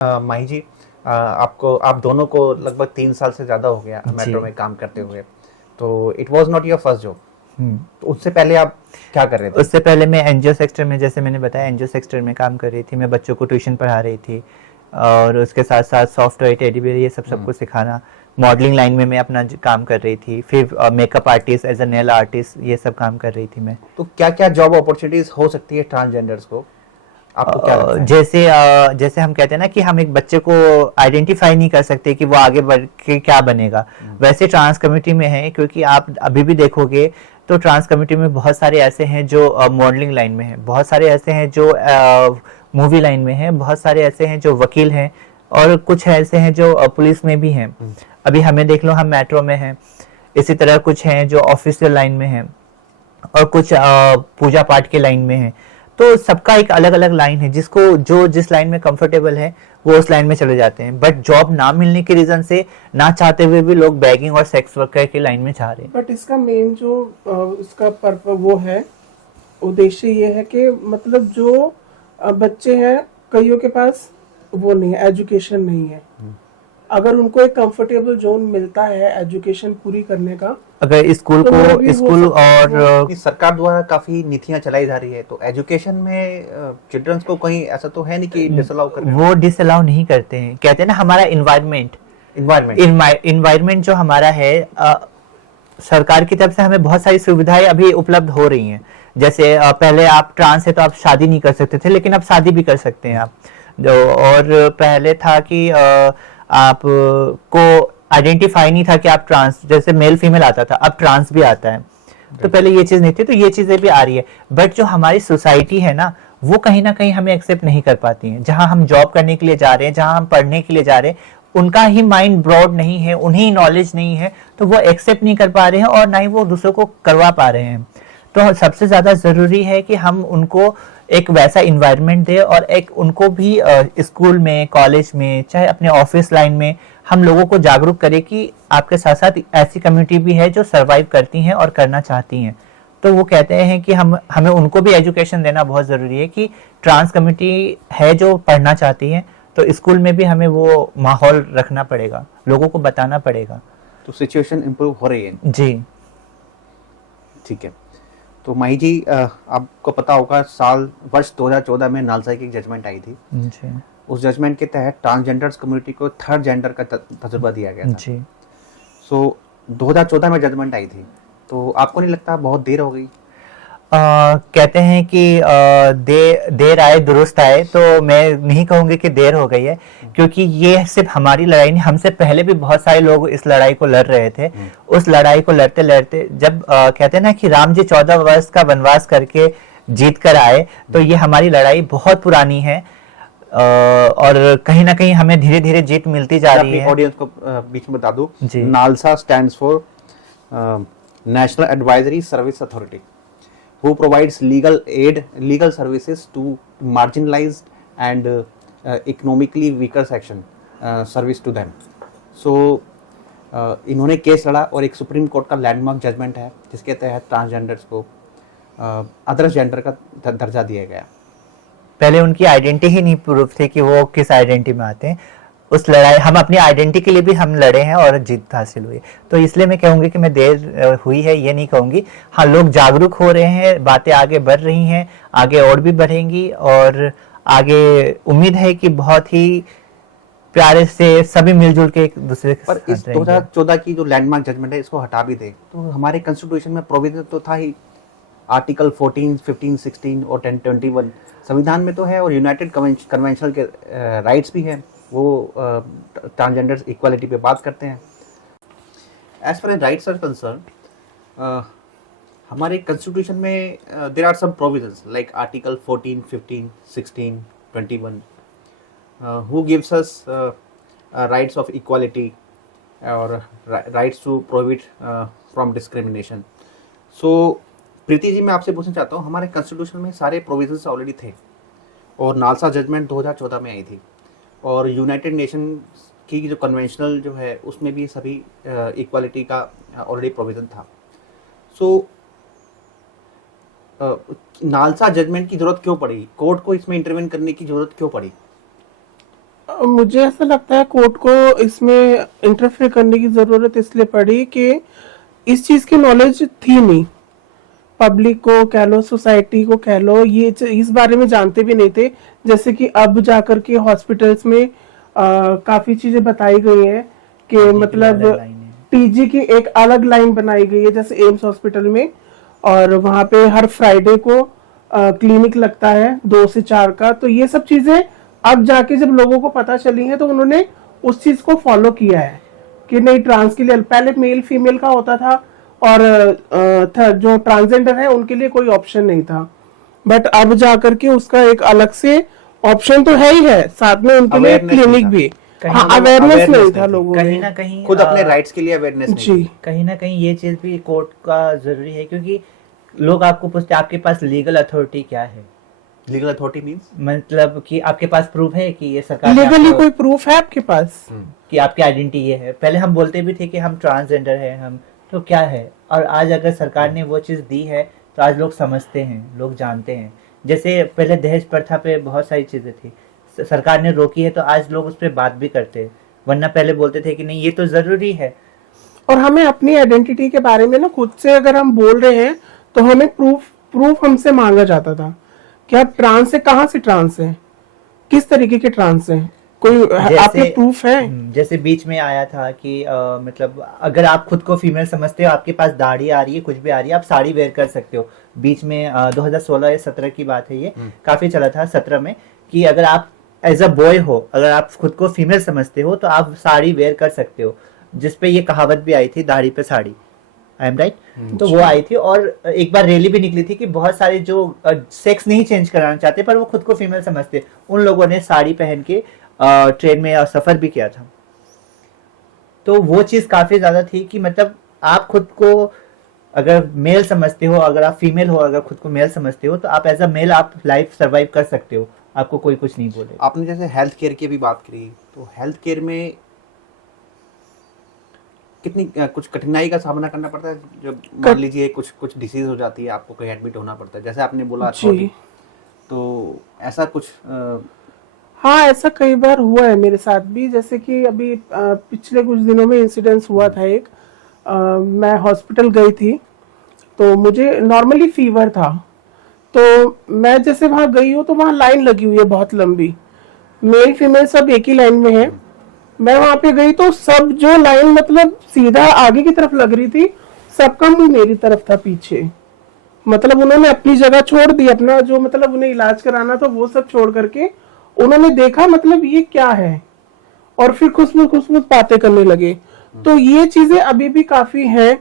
माही जी, आप दोनों को लगभग 3 साल से ज़्यादा हो गया जी। मेट्रो में काम करते हुए। तो it was not your first job. Hmm. तो उससे पहले आप क्या कर रहे थे? उससे पहले मैं एनजीओ सेक्टर में, जैसे मैंने बताया, एनजीओ सेक्टर में काम कर रही थी। मैं बच्चों को ट्यूशन पढ़ा रही थी और उसके साथ साथ सॉफ्टवेयर, टेडीबियर, ये सब हम्म। सबको सिखाना। मॉडलिंग लाइन में मैं अपना काम कर रही थी। फिर makeup artist, as a nail artist, ये सब काम कर रही थी मैं। तो क्या क्या जॉब अपॉर्चुनिटीज हो सकती है ट्रांसजेंडर्स को, आपको क्या लगता है? जैसे हम कहते हैं ना कि हम एक बच्चे को आइडेंटिफाई नहीं कर सकते कि वो आगे बढ़ के क्या बनेगा, वैसे ट्रांस कम्युनिटी में है। क्योंकि आप अभी भी देखोगे तो ट्रांस कम्युनिटी में बहुत सारे ऐसे हैं जो मॉडलिंग लाइन में हैं, बहुत सारे ऐसे हैं जो मूवी लाइन में हैं, बहुत सारे ऐसे हैं जो वकील हैं, और कुछ ऐसे हैं जो पुलिस में भी हैं। अभी हमें देख लो, हम मेट्रो में हैं। इसी तरह कुछ हैं जो ऑफिशियल लाइन में हैं, और कुछ पूजा पाठ के लाइन में है। तो सबका एक अलग अलग लाइन है, जिसको जो जिस लाइन में कंफर्टेबल है वो उस लाइन में चले जाते हैं। बट जॉब ना मिलने के रीजन से, ना चाहते हुए भी, लोग बैगिंग और सेक्स वर्कर की लाइन में जा रहे हैं। बट इसका मेन जो इसका पर्पज वो है, उद्देश्य ये है कि मतलब जो बच्चे हैं, कईयों के पास वो नहीं है, एजुकेशन नहीं है। अगर उनको एक कंफर्टेबल जोन मिलता है एजुकेशन पूरी करने का, अगर स्कूल तो वो भी को, हो स्कूल सकता है और कि सरकार द्वारा काफी नीतियां चलाई जा रही है, तो एजुकेशन में चिल्ड्रंस को कहीं ऐसा तो है नहीं कि डिसअलाउ कर रहे वो डिसअलाउ नहीं करते हैं। कहते हैं ना, हमारा इन्वायरमेंट, एनवायरनमेंट। इन्वायरमेंट जो हमारा है, सरकार की तरफ से हमें बहुत सारी सुविधाएं अभी उपलब्ध हो रही हैं। जैसे पहले आप ट्रांस है तो आप शादी नहीं कर सकते थे, लेकिन अब शादी भी कर सकते हैं आप। जो और पहले था कि आप को आइडेंटिफाई नहीं था कि आप ट्रांस, जैसे मेल फीमेल आता था, अब ट्रांस भी आता है। तो पहले ये चीज नहीं थी, तो ये चीजें भी आ रही है। बट जो हमारी सोसाइटी है ना, वो कहीं ना कहीं हमें एक्सेप्ट नहीं कर पाती है। जहां हम जॉब करने के लिए जा रहे हैं, जहां हम पढ़ने के लिए जा रहे हैं, उनका ही माइंड ब्रॉड नहीं है, उन्हीं नॉलेज नहीं है, तो वो एक्सेप्ट नहीं कर पा रहे हैं, और ना ही वो दूसरों को करवा पा रहे हैं। तो सबसे ज्यादा जरूरी है कि हम उनको एक वैसा इन्वायरमेंट दे, और एक उनको भी स्कूल में, कॉलेज में, चाहे अपने ऑफिस लाइन में, हम लोगों को जागरूक करें कि आपके साथ साथ ऐसी कम्युनिटी भी है जो सरवाइव करती हैं और करना चाहती हैं। तो वो कहते हैं कि हमें उनको भी एजुकेशन देना बहुत ज़रूरी है कि ट्रांस कम्युनिटी है जो पढ़ना चाहती है, तो स्कूल में भी हमें वो माहौल रखना पड़ेगा, लोगों को बताना पड़ेगा। तो सिचुएशन इम्प्रूव हो रही है। जी। ठीक है। तो माही जी, आपको पता होगा वर्ष 2014 में नालसा की एक जजमेंट आई थी। जी। उस जजमेंट के तहत ट्रांसजेंडर्स कम्युनिटी को थर्ड जेंडर का तजुर्बा दिया गया था। जी। सो 2014 में जजमेंट आई थी, तो आपको नहीं लगता बहुत देर हो गई? कहते हैं कि देर आए दुरुस्त आए, तो मैं नहीं कहूँगी कि देर हो गई है, क्योंकि ये सिर्फ हमारी लड़ाई नहीं, हमसे पहले भी बहुत सारे लोग इस लड़ाई को लड़ रहे थे। उस लड़ाई को लड़ते लड़ते जब कहते हैं ना कि राम जी 14 वर्ष का वनवास करके जीत कर आए, तो ये हमारी लड़ाई बहुत पुरानी है। और कहीं ना कहीं हमें धीरे धीरे जीत मिलती जा रही है। ऑडियंस को बीच में बता दूं, जी। NALSA stands for national advisory service authority, who provides legal services to marginalized and economically weaker section, service to them. So इन्होंने केस लड़ा, और एक सुप्रीम कोर्ट का लैंडमार्क जजमेंट है जिसके तहत ट्रांसजेंडर्स को अदर जेंडर का दर्जा दिया गया। पहले उनकी आइडेंटिटी ही नहीं प्रूफ थी कि वो किस आइडेंटिटी में आते हैं। उस लड़ाई, हम अपनी आइडेंटिटी के लिए भी हम लड़े हैं और जीत हासिल हुई। तो इसलिए मैं कहूँगी कि मैं देर हुई है ये नहीं कहूँगी। हाँ, लोग जागरूक हो रहे हैं, बातें आगे बढ़ रही हैं, आगे और भी बढ़ेंगी, और आगे उम्मीद है कि बहुत ही प्यारे से सभी मिलजुल के एक दूसरे के पर इस साथ रहेंगे। 2014 की जो लैंडमार्क जजमेंट है, इसको हटा भी दे तो हमारे कॉन्स्टिट्यूशन में प्रोविजन तो था ही, आर्टिकल 14, 15, 16 और 10, 21 संविधान में तो है, और यूनाइटेड कन्वेंशन के राइट्स भी हैं, वो ट्रांसजेंडर इक्वालिटी पे बात करते हैं। As far as rights are concern, हमारे कॉन्स्टिट्यूशन में there are some provisions like article 14, 15, 16, 21 who gives us rights of equality or rights to prohibit from discrimination. So Preeti ji, मैं आपसे पूछना चाहता हूँ, हमारे कॉन्स्टिट्यूशन में सारे प्रोविजंस ऑलरेडी थे, और नालसा जजमेंट 2014 में आई थी, और यूनाइटेड नेशन की जो कन्वेंशनल जो है उसमें भी सभी इक्वालिटी का ऑलरेडी प्रोविजन था। सो नालसा जजमेंट की जरूरत क्यों पड़ी? कोर्ट को इसमें इंटरवेन करने की जरूरत क्यों पड़ी? मुझे ऐसा लगता है कोर्ट को इसमें इंटरफेयर करने की जरूरत इसलिए पड़ी कि इस चीज की नॉलेज थी नहीं, पब्लिक को कह लो, सोसाइटी को कह लो, ये इस बारे में जानते भी नहीं थे। जैसे कि अब जाकर के हॉस्पिटल्स में काफी चीजें बताई गई हैं कि मतलब टीजी की एक अलग लाइन बनाई गई है, जैसे एम्स हॉस्पिटल में, और वहां पे हर फ्राइडे को क्लिनिक लगता है 2 से 4 का। तो ये सब चीजें अब जाके जब लोगों को पता चली है तो उन्होंने उस चीज को फॉलो किया है कि नहीं, ट्रांस के लिए पहले मेल फीमेल का होता था और जो ट्रांसजेंडर है उनके लिए कोई ऑप्शन नहीं था, बट अब जाकर के उसका एक अलग से ऑप्शन तो है ही है, साथ में उनके लिए क्लिनिक भी। हाँ, अवेयरनेस नहीं था लोगों में, कहीं ना कहीं खुद अपने राइट्स के लिए अवेयरनेस नहीं जी। थी। कहीं ना कहीं ये चीज भी कोर्ट का जरूरी है, क्योंकि लोग आपको पूछते हैं आपके पास लीगल अथॉरिटी क्या है, लीगल अथॉरिटी मींस मतलब कि आपके पास प्रूफ है कि ये सरकार ने लीगली आपको- कोई प्रूफ है आपके पास? कि आपकी आइडेंटिटी ये है। पहले हम बोलते भी थे कि हम ट्रांसजेंडर हैं, हम तो क्या है, और आज अगर सरकार ने वो चीज़ दी है तो आज लोग समझते हैं, लोग जानते हैं। जैसे पहले दहेज प्रथा पे बहुत सारी चीज़ें थी, सरकार ने रोकी है तो आज लोग उस पर बात भी करते हैं, वरना पहले बोलते थे कि नहीं ये तो ज़रूरी है। और हमें अपनी आइडेंटिटी के बारे में ना खुद से अगर हम बोल रहे हैं तो हमें प्रूफ हमसे मांगा जाता था कि आप ट्रांस से, कहाँ से ट्रांस है, किस तरीके के ट्रांस है, कोई आपके प्रूफ है? जैसे बीच में आया था कि मतलब अगर आप खुद को फीमेल समझते हो, आपके पास दाढ़ी आ रही है, कुछ भी आ रही है, आप साड़ी वेयर कर सकते हो। बीच में 2016 या 17 की बात है, ये काफी चला था 17 में, कि अगर आप एज अ बॉय हो, अगर आप खुद को फीमेल समझते हो तो आप साड़ी वेयर कर सकते हो, जिसपे ये कहावत भी आई थी, दाढ़ी पे साड़ी, आई एम राइट। तो वो आई थी, और एक बार रैली भी निकली थी कि बहुत सारे जो सेक्स नहीं चेंज कराना चाहते पर वो खुद को फीमेल समझते, उन लोगों ने साड़ी पहन के ट्रेन में सफर भी किया था। तो वो चीज काफी ज्यादा थी कि मतलब आप खुद को अगर मेल समझते हो, अगर आप फीमेल हो, अगर खुद को मेल समझते हो तो आप एज अ मेल आप लाइफ सरवाइव कर सकते हो, आपको कोई कुछ नहीं बोले। आपने जैसे हेल्थ केयर की भी बात करी, तो हेल्थ केयर में कितनी कुछ कठिनाई का सामना करना पड़ता है? जब मान लीजिए कुछ डिसीज हो जाती है, आपको कहीं एडमिट होना पड़ता है, जैसे आपने बोला जी। तो ऐसा कुछ हाँ, ऐसा कई बार हुआ है मेरे साथ भी। जैसे कि अभी पिछले कुछ दिनों में इंसिडेंस हुआ था एक, मैं हॉस्पिटल गई थी तो मुझे नॉर्मली फीवर था, तो मैं जैसे वहां गई हूँ तो वहां लाइन लगी हुई है बहुत लंबी, मेल फीमेल सब एक ही लाइन में है। मैं वहां पे गई तो सब जो लाइन मतलब सीधा आगे की तरफ लग रही थी, सबका मुंह मेरी तरफ था पीछे। मतलब उन्होंने अपनी जगह छोड़ दी, अपना जो मतलब उन्हें इलाज कराना था वो सब छोड़ करके उन्होंने देखा मतलब ये क्या है, और फिर खुशबू बातें करने लगे। तो ये चीजें अभी भी काफी हैं।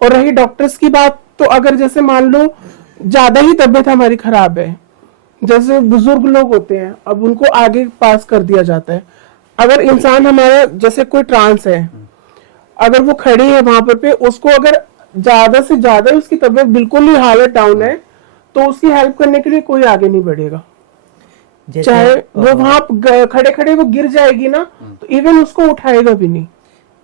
और रही डॉक्टर्स की बात, तो अगर जैसे मान लो ज्यादा ही तबीयत हमारी खराब है, जैसे बुजुर्ग लोग होते हैं, अब उनको आगे पास कर दिया जाता है। अगर इंसान हमारा जैसे कोई ट्रांस है, अगर वो खड़ी है वहां पे उसको अगर ज्यादा से ज्यादा उसकी तबीयत बिल्कुल ही हालत डाउन है तो उसकी हेल्प करने के लिए कोई आगे नहीं बढ़ेगा। चाहे वो वहां खड़े खड़े वो गिर जाएगी ना तो इवन उसको उठाएगा भी नहीं।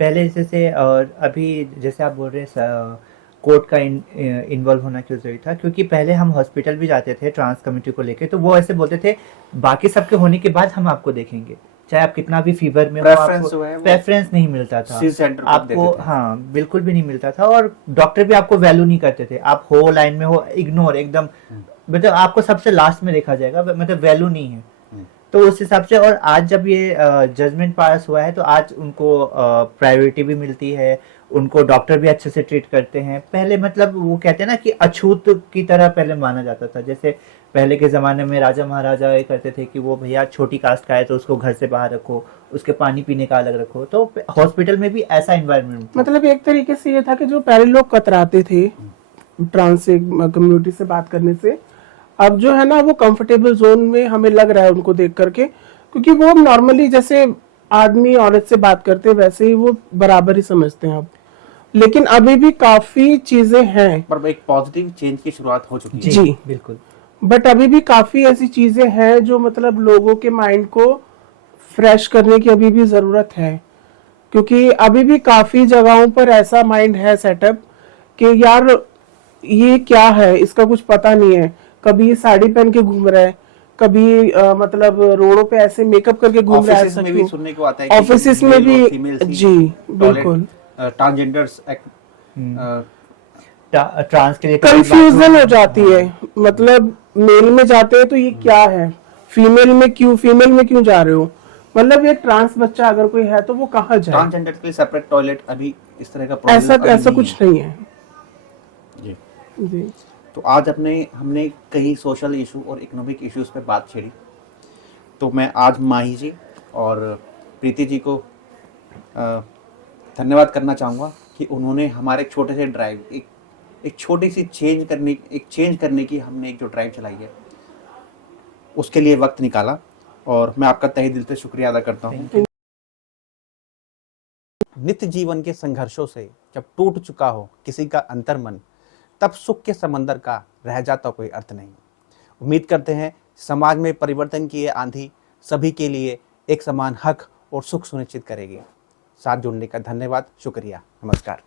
पहले जैसे और अभी जैसे आप बोल रहे हैं कोर्ट का इन्वॉल्व होना क्यों जरूरी था, क्योंकि पहले हम हॉस्पिटल भी जाते थे ट्रांस कम्युनिटी को लेके, तो वो ऐसे बोलते थे बाकी सबके होने के बाद हम आपको देखेंगे, चाहे आप कितना भी फीवर में हो, आपको प्रेफरेंस नहीं मिलता था आपको, हाँ बिल्कुल भी नहीं मिलता था, और डॉक्टर भी आपको वैल्यू नहीं करते थे, आप हो लाइन में हो इग्नोर एकदम, मतलब आपको सबसे लास्ट में देखा जाएगा, मतलब वैल्यू नहीं है। तो उस हिसाब से, और आज जब ये जजमेंट पास हुआ है तो आज उनको प्रायोरिटी भी मिलती है, उनको डॉक्टर भी अच्छे से ट्रीट करते हैं। पहले मतलब वो कहते हैं ना कि अछूत की तरह पहले माना जाता था, जैसे पहले के जमाने में राजा महाराजा ये करते थे कि वो भैया छोटी कास्ट का है तो उसको घर से बाहर रखो, उसके पानी पीने का अलग रखो, तो हॉस्पिटल में भी ऐसा एनवायरनमेंट, मतलब एक तरीके से ये था कि जो पहले लोग कतराते थे ट्रांस कम्युनिटी से बात करने से, अब जो है ना वो कंफर्टेबल जोन में हमें लग रहा है उनको देख करके, क्योंकि वो नॉर्मली जैसे आदमी औरत से बात करते हैं वैसे ही वो बराबर ही समझते हैं अब। लेकिन अभी भी काफी चीजें हैं, पर एक पॉजिटिव चेंज की शुरुआत हो चुकी है। जी बिल्कुल, बट अभी भी काफी ऐसी चीजें हैं जो मतलब लोगों के माइंड को फ्रेश करने की अभी भी जरूरत है, क्योंकि अभी भी काफी जगहों पर ऐसा माइंड है सेटअप कि यार ये क्या है, इसका कुछ पता नहीं है, कभी ये साड़ी पहन के घूम रहा है, कभी मतलब रोडों पे ऐसे मेकअप करके घूम रहा है ऑफिस में भी सुनने को आता है ऑफिस में भी जी बिल्कुल ट्रांसजेंडर्स ट्रांस के लिए कंफ्यूजन हो जाती है, मतलब मेल में जाते हैं तो ये क्या है, फीमेल में क्यों जा रहे हो, मतलब ये ट्रांस बच्चा अगर कोई है तो वो कहाँ जाए। ट्रांसजेंडर के लिए सेपरेट टॉयलेट अभी इस तरह का ऐसा कुछ नहीं है जी। जी। तो आज हमने कई सोशल इशू और इकोनॉमिक इश्यूज पे बात छेड़ी। तो मैं आज माही जी और प्रीति जी को धन्यवाद करना चाहूँगा कि उन्होंने हमारे छोटे से ड्राइव एक छोटी सी चेंज करने की हमने एक जो ड्राइव चलाई है उसके लिए वक्त निकाला, और मैं आपका तहे दिल से शुक्रिया अदा करता हूँ। नित्य जीवन के संघर्षों से जब टूट चुका हो किसी का अंतर्मन, तब सुख के समंदर का रह जाता कोई अर्थ नहीं। उम्मीद करते हैं समाज में परिवर्तन की ये आंधी सभी के लिए एक समान हक और सुख सुनिश्चित करेगी। साथ जुड़ने का धन्यवाद, शुक्रिया, नमस्कार।